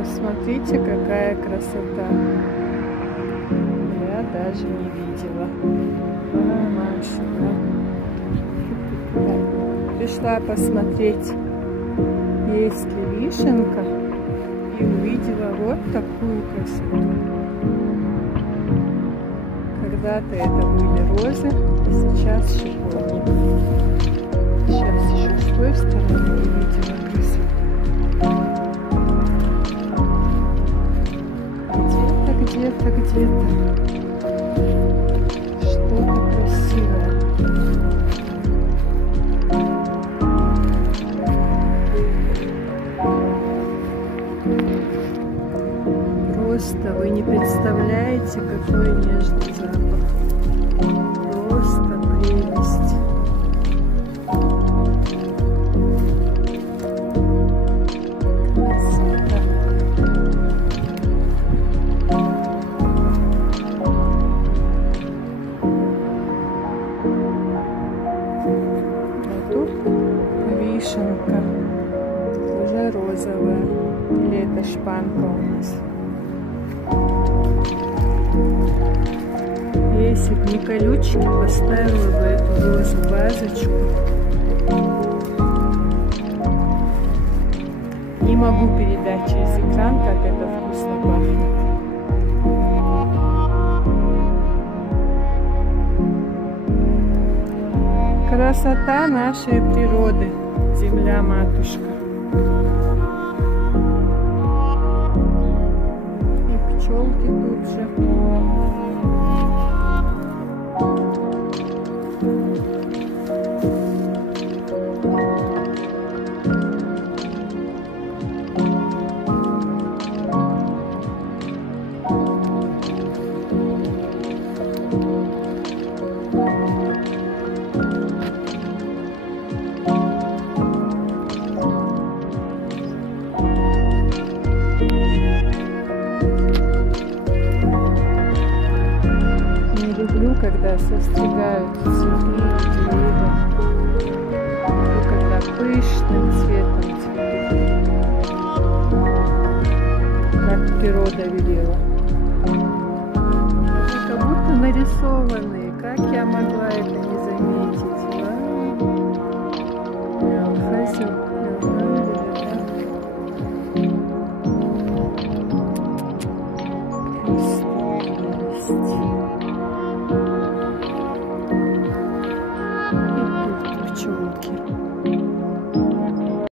Посмотрите, какая красота. Я даже не видела. Пришла посмотреть, есть ли вишенка, и увидела вот такую красоту. Когда-то это были розы, а сейчас шиповник. Сейчас еще с той стороны увидела красоту. Где-то что-то красивое. Просто вы не представляете, какой нежный запах. Просто прелесть. Красота. А тут вишенка, уже розовая. Или это шпанка у нас? Если бы не колючки, поставила бы эту розу в вазочку. Не могу передать через экран, как это вкусно пахнет. Красота нашей природы, земля-матушка. И пчелки тут же. Люблю, когда состригают цветы, деревья, и когда пышным цветом цветут, как природа велела. Они как будто нарисованные, как я могла это не заметить? Я ухожу.